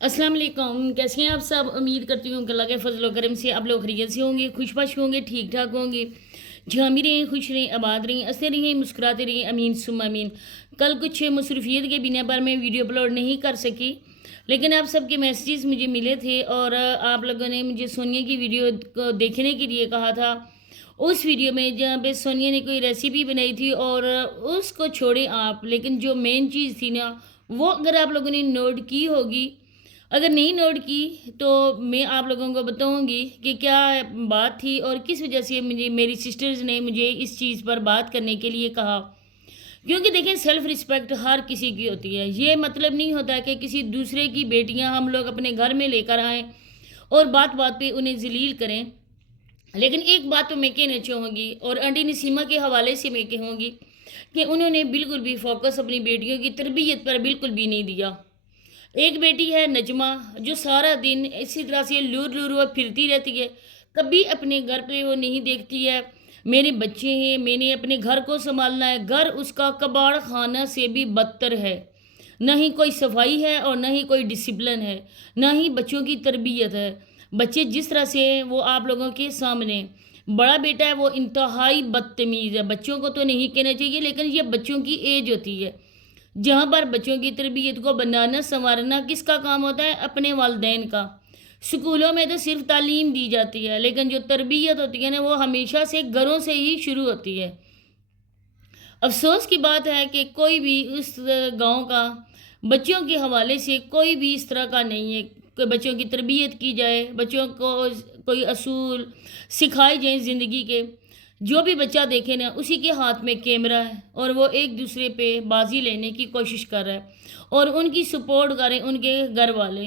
अस्सलाम वालेकुम। कैसे हैं आप सब? उम्मीद करती हूँ कि अल्लाह के फजल व करम से आप लोग खैरियत से होंगे, खुशबश होंगे, ठीक ठाक होंगे। जहाँ भी रहें, खुश रहें, आबाद रहें, हंसते रहें, मुस्कुराते रहें। अमीन सुम्मा अमीन। कल कुछ मसरूफियत के बिना पर मैं वीडियो अपलोड नहीं कर सकी, लेकिन आप सबके मैसेजेस मुझे मिले थे और आप लोगों ने मुझे सोनिया की वीडियो को देखने के लिए कहा था। उस वीडियो में जहाँ पे सोनिया ने कोई रेसिपी बनाई थी और उसको छोड़े आप, लेकिन जो मेन चीज़ थी ना, वो अगर आप लोगों ने नोट की होगी, अगर नहीं नोट की तो मैं आप लोगों को बताऊंगी कि क्या बात थी और किस वजह से मुझे मेरी सिस्टर्स ने मुझे इस चीज़ पर बात करने के लिए कहा। क्योंकि देखें, सेल्फ़ रिस्पेक्ट हर किसी की होती है। ये मतलब नहीं होता कि किसी दूसरे की बेटियां हम लोग अपने घर में लेकर आएँ और बात बात पे उन्हें जलील करें। लेकिन एक बात तो मैं कहना चाहूँगी और आंटी नसीमा के हवाले से मैं कहूँगी कि उन्होंने बिल्कुल भी फोकस अपनी बेटियों की तरबियत पर बिल्कुल भी नहीं दिया। एक बेटी है नजमा, जो सारा दिन इसी तरह से लूर लूर वो फिरती रहती है। कभी अपने घर पे वो नहीं देखती है मेरे बच्चे हैं, मैंने अपने घर को संभालना है। घर उसका कबाड़ खाना से भी बदतर है। न ही कोई सफाई है और न ही कोई डिसिप्लिन है, न ही बच्चों की तरबियत है। बच्चे जिस तरह से वो आप लोगों के सामने, बड़ा बेटा है वो इंतहाई बदतमीज़ है। बच्चों को तो नहीं कहना चाहिए, लेकिन ये बच्चों की एज होती है जहाँ पर बच्चों की तरबियत को बनाना संवारना किसका काम होता है? अपने वालिदैन का। स्कूलों में तो सिर्फ तालीम दी जाती है, लेकिन जो तरबियत होती है ना, वो हमेशा से घरों से ही शुरू होती है। अफसोस की बात है कि कोई भी उस गांव का बच्चों के हवाले से कोई भी इस तरह का नहीं है कि बच्चों की तरबियत की जाए, बच्चों को कोई असूल सिखाए जाए ज़िंदगी के। जो भी बच्चा देखे ना, उसी के हाथ में कैमरा है और वो एक दूसरे पे बाजी लेने की कोशिश कर रहा है और उनकी सपोर्ट करें उनके घर वाले।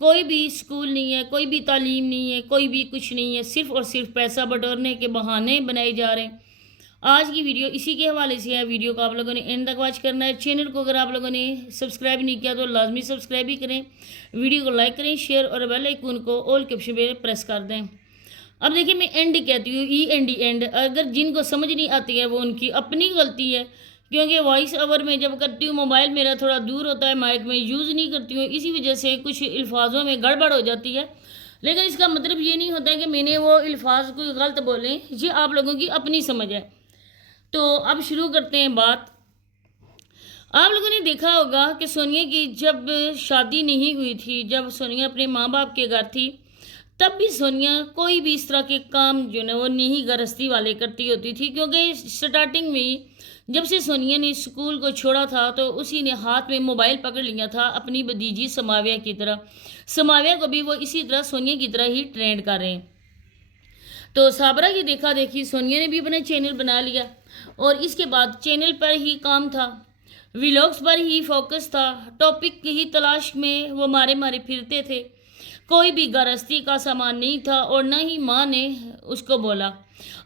कोई भी स्कूल नहीं है, कोई भी तालीम नहीं है, कोई भी कुछ नहीं है, सिर्फ़ और सिर्फ पैसा बटोरने के बहाने बनाए जा रहे हैं। आज की वीडियो इसी के हवाले से है। वीडियो को आप लोगों ने एंड तक वॉच करना है। चैनल को अगर आप लोगों ने सब्सक्राइब नहीं किया तो लाजमी सब्सक्राइब भी करें। वीडियो को लाइक करें, शेयर और बेल आइकन को ऑल के ऑप्शन पे प्रेस कर दें। अब देखिए, मैं एंड कहती हूँ, ई एंड डी एंड। अगर जिनको समझ नहीं आती है वो उनकी अपनी गलती है, क्योंकि वॉइस ओवर में जब करती हूँ मोबाइल मेरा थोड़ा दूर होता है, माइक में यूज़ नहीं करती हूँ, इसी वजह से कुछ अल्फाजों में गड़बड़ हो जाती है। लेकिन इसका मतलब ये नहीं होता है कि मैंने वो अल्फाज कोई गलत बोले, ये आप लोगों की अपनी समझ है। तो अब शुरू करते हैं बात। आप लोगों ने देखा होगा कि सोनिया की जब शादी नहीं हुई थी, जब सोनिया अपने माँ बाप के घर थी, तब भी सोनिया कोई भी इस तरह के काम जो है वो नहीं गृहस्थी वाले करती होती थी। क्योंकि स्टार्टिंग में ही जब से सोनिया ने स्कूल को छोड़ा था तो उसी ने हाथ में मोबाइल पकड़ लिया था अपनी भतीजी समाविया की तरह। समाविया को भी वो इसी तरह सोनिया की तरह ही ट्रेंड कर रहे हैं। तो साबरा की देखा देखी सोनिया ने भी अपना चैनल बना लिया और इसके बाद चैनल पर ही काम था, व्लॉग्स पर ही फोकस था, टॉपिक की तलाश में वो मारे मारे फिरते थे। कोई भी गृहस्थी का सामान नहीं था और न ही माँ ने उसको बोला।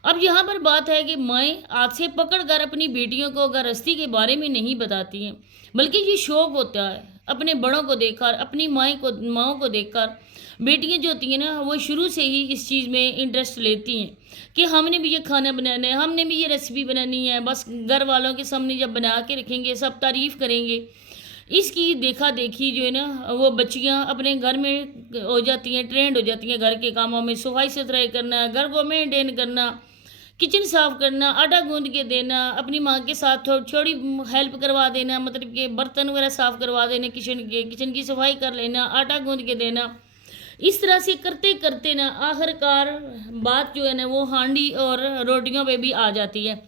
अब यहाँ पर बात है कि माएँ हाथ से पकड़ कर अपनी बेटियों को गृहस्थी के बारे में नहीं बताती हैं, बल्कि ये शौक होता है अपने बड़ों को देखकर, अपनी माओं को देखकर। बेटियां जो होती हैं ना, वो शुरू से ही इस चीज़ में इंटरेस्ट लेती हैं कि हमने भी ये खाना बनाना है, हमने भी ये रेसिपी बनानी है। बस घर वालों के सामने जब बना के रखेंगे सब तारीफ़ करेंगे। इसकी देखा देखी जो है ना, वो बच्चियां अपने घर में हो जाती हैं, ट्रेंड हो जाती हैं घर के कामों में। सफाई सुथराई करना, घर को मेंटेन करना, किचन साफ़ करना, आटा गूंद के देना, अपनी माँ के साथ थोड़ी हेल्प करवा देना, मतलब कि बर्तन वगैरह साफ़ करवा देना, किचन की सफाई कर लेना, आटा गूंद के देना। इस तरह से करते करते ना आखिरकार बात जो है ना वो हांडी और रोटियों पे भी आ जाती है।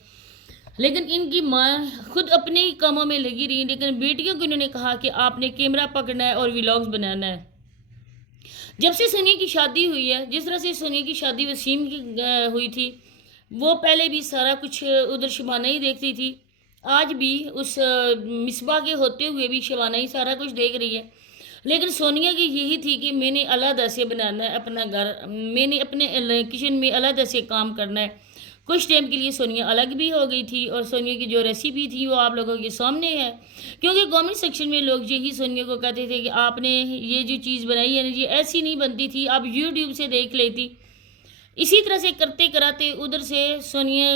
लेकिन इनकी माँ खुद अपने ही कामों में लगी रही, लेकिन बेटियों को इन्होंने कहा कि आपने कैमरा पकड़ना है और व्लॉग्स बनाना है। जब से सोनिया की शादी हुई है, जिस तरह से सोनिया की शादी वसीम की हुई थी, वो पहले भी सारा कुछ उधर शबाना ही देखती थी। आज भी उस मिसबा के होते हुए भी शबाना ही सारा कुछ देख रही है। लेकिन सोनिया की यही थी कि मैंने अलग से बनाना है अपना घर, मैंने अपने किचन में अलग से काम करना है। कुछ टाइम के लिए सोनिया अलग भी हो गई थी और सोनिया की जो रेसिपी थी वो आप लोगों के सामने है। क्योंकि कमेंट सेक्शन में लोग यही सोनिया को कहते थे कि आपने ये जो चीज़ बनाई है ना, ये ऐसी नहीं बनती थी, आप यूट्यूब से देख लेती। इसी तरह से करते कराते उधर से सोनिया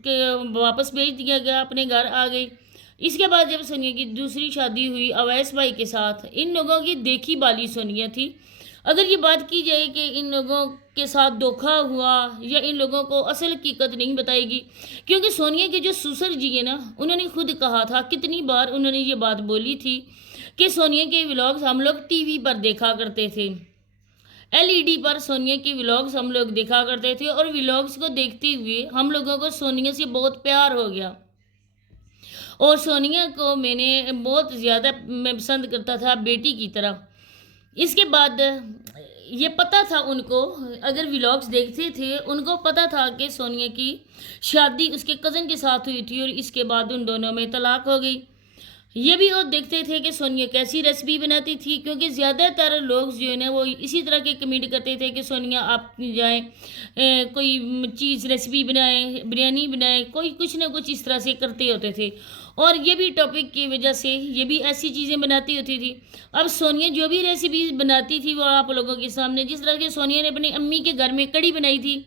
के वापस भेज दिया गया, अपने घर आ गई। اس کے بعد جب سونیا کی دوسری شادی ہوئی اویس بھائی کے ساتھ، ان لوگوں کی دیکھی بالی سونیا تھی۔ اگر یہ بات کی جائے کہ ان لوگوں کے ساتھ دھوکا ہوا یا ان لوگوں کو اصل حقیقت نہیں بتائے گی، کیونکہ سونیا کے جو سسر جی ہیں نا، انہوں نے خود کہا تھا، کتنی بار انہوں نے یہ بات بولی تھی کہ سونیا کے ولاگز ہم لوگ ٹی وی پر دیکھا کرتے تھے، LED پر سونیا کے ولاگز ہم لوگ دیکھا کرتے تھے، اور ولاگز کو دیکھتے ہوئے ہم لوگوں کو سونیا سے بہت پیار ہو گیا، اور سونیا کو میں بہت زیادہ پسند کرتا تھا بیٹی کی طرح۔ اس کے بعد یہ پتہ تھا ان کو، اگر ولاگز دیکھتے تھے ان کو پتہ تھا کہ سونیا کی شادی اس کے کزن کے ساتھ ہوئی تھی، اور اس کے بعد ان دونوں میں طلاق ہو گئی۔ یہ بھی وہ دیکھتے تھے کہ سونیا کیسی ریسیپی بناتی تھی، کیونکہ زیادہ تر لوگ جو ہے نا وہ اسی طرح کے کمنٹ کرتے تھے کہ سونیا آپ جائیں کوئی چیز ریسیپی بنائیں، بریانی بنائیں، کوئی کچھ نہ کچھ اس طرح سے کرتے ہوتے تھے، اور یہ بھی ٹاپک کی وجہ سے یہ بھی ایسی چیزیں بناتی ہوتی تھی۔ اب سونیا جو بھی ریسیپیز بناتی تھی وہ آپ لوگوں کے سامنے، جس طرح کہ سونیا نے اپنی امی کے گھر میں کڑی بنائی تھی،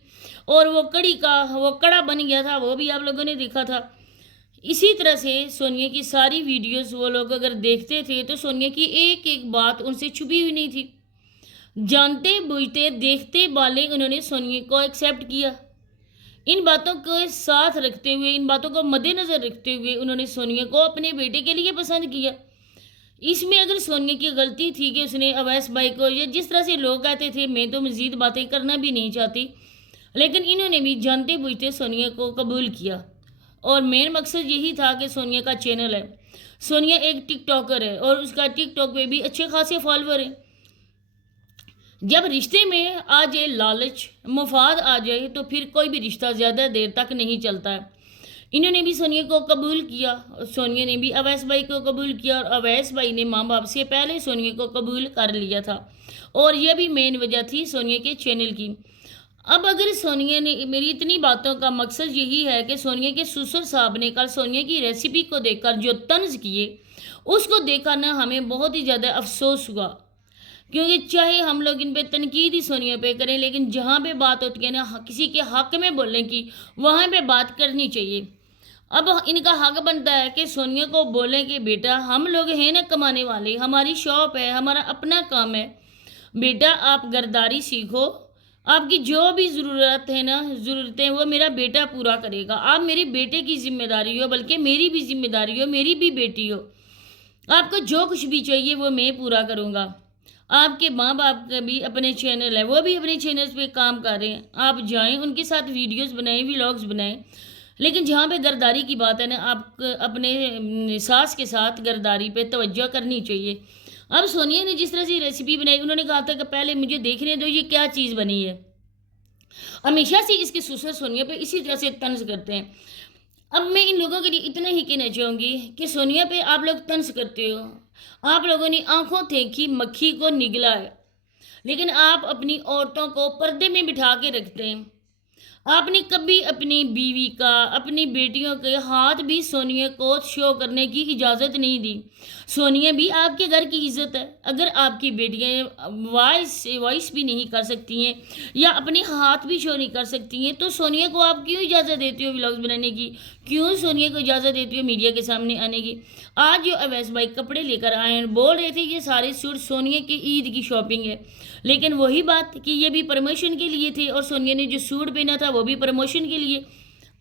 اور وہ کڑی کا وہ کڑا بن گیا تھا، وہ بھی آپ لوگوں نے دیکھا تھا۔ اسی طرح سے سونیا کی ساری ویڈیوز وہ لوگ اگر دیکھتے تھے تو سونیا کی ایک ایک بات ان سے چھپی ہوئی نہیں تھی، جانتے بوجھتے دیکھتے بالے انہوں نے سونیا کو ایکسیپٹ کیا۔ ان باتوں کو ساتھ رکھتے ہوئے، ان باتوں کو مد نظر رکھتے ہوئے انہوں نے سونیا کو اپنے بیٹے کے لیے پسند کیا۔ اس میں اگر سونیا کی غلطی تھی کہ اس نے اویس بھائی کو، یا جس طرح سے لوگ کہتے تھے، میں تو مزید باتیں کرنا بھی نہیں چاہتی، لیکن انہوں نے بھی جانتے بوجھتے سونیا کو قبول کیا، اور مین مقصد یہی تھا کہ سونیا کا چینل ہے، سونیا ایک ٹک ٹاکر ہے، اور اس کا ٹک ٹاک پہ بھی اچھے خاصے فالوور ہیں۔ جب رشتے میں آ جائے لالچ، مفاد آ جائے، تو پھر کوئی بھی رشتہ زیادہ دیر تک نہیں چلتا ہے۔ انہوں نے بھی سونیا کو قبول کیا، سونیا نے بھی اویس بھائی کو قبول کیا، اور اویس بھائی نے ماں باپ سے پہلے سونیا کو قبول کر لیا تھا، اور یہ بھی مین وجہ تھی سونیا کے چینل کی۔ اب اگر سونیا نے، میری اتنی باتوں کا مقصد یہی ہے کہ سونیا کے سسر صاحب نے کل سونیا کی ریسیپی کو دیکھ کر جو طنز کیے، اس کو دیکھ کر نا ہمیں بہت ہی زیادہ افسوس ہوا، کیونکہ چاہے ہم لوگ ان پہ تنقید ہی سونیا پہ کریں، لیکن جہاں پہ بات ہوتی ہے نا کسی کے حق میں بولنے کی، وہاں پہ بات کرنی چاہیے۔ اب ان کا حق بنتا ہے کہ سونیا کو بولیں کہ بیٹا ہم لوگ ہیں نا کمانے والے، ہماری شاپ ہے، ہمارا اپنا کام ہے، بیٹا آپ گرداری سیکھو، آپ کی جو بھی ضرورت ہے نا، ضرورتیں وہ میرا بیٹا پورا کرے گا، آپ میرے بیٹے کی ذمہ داری ہو، بلکہ میری بھی ذمہ داری ہو، میری بھی بیٹی ہو، آپ کو جو کچھ بھی چاہیے وہ میں پورا کروں گا۔ آپ کے ماں باپ کا بھی اپنے چینل ہے، وہ بھی اپنے چینلز پہ کام کر رہے ہیں، آپ جائیں ان کے ساتھ ویڈیوز بنائیں، ولاگز بنائیں، لیکن جہاں پہ گرداری کی بات ہے نا، آپ اپنے ساس کے ساتھ گرداری پہ توجہ کرنی چاہیے۔ اب سونیا نے جس طرح سے ریسیپی بنائی، انہوں نے کہا تھا کہ پہلے مجھے دیکھنے دو یہ کیا چیز بنی ہے۔ ہمیشہ سے اس کے سسر سونیا پہ اسی طرح سے طنز کرتے ہیں۔ اب میں ان لوگوں کے لیے اتنا ہی کہنا چاہوں گی کہ سونیا پہ آپ لوگ طنز کرتے ہو، آپ لوگوں نے آنکھوں دیکھی مکھی کو نگلا ہے، لیکن آپ اپنی عورتوں کو پردے میں بٹھا کے رکھتے ہیں۔ آپ نے کبھی اپنی بیوی کا، اپنی بیٹیوں کے ہاتھ بھی سونیا کو شو کرنے کی اجازت نہیں دی۔ سونیا بھی آپ کے گھر کی عزت ہے، اگر آپ کی بیٹیاں وائس بھی نہیں کر سکتی ہیں یا اپنے ہاتھ بھی شو نہیں کر سکتی ہیں، تو سونیا کو آپ کیوں اجازت دیتے ہو ولاگز بنانے کی؟ کیوں سونیا کو اجازت دیتے ہو میڈیا کے سامنے آنے کی؟ آج جو اویس بھائی کپڑے لے کر آئے ہیں، بول رہے تھے یہ سارے سوٹ سونیا کی عید کی شاپنگ ہے، لیکن وہی بات کہ یہ بھی پروموشن کے لیے تھے، اور سونیا نے جو سوٹ پہنا تھا وہ بھی پروموشن کے لیے۔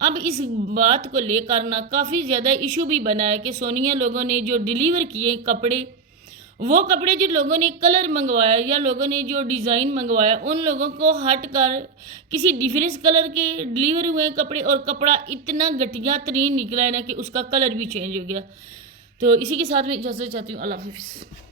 اب اس بات کو لے کر نا کافی زیادہ ایشو بھی بنا ہے کہ سونیا لوگوں نے جو ڈیلیور کیے کپڑے، وہ کپڑے جو لوگوں نے کلر منگوایا یا لوگوں نے جو ڈیزائن منگوایا، ان لوگوں کو ہٹ کر کسی ڈیفرنس کلر کے ڈیلیور ہوئے کپڑے، اور کپڑا اتنا گھٹیا ترین نکلا ہے نا کہ اس کا کلر بھی چینج ہو گیا۔ تو اسی کے ساتھ میں اجازت چاہتی ہوں، اللہ حافظ۔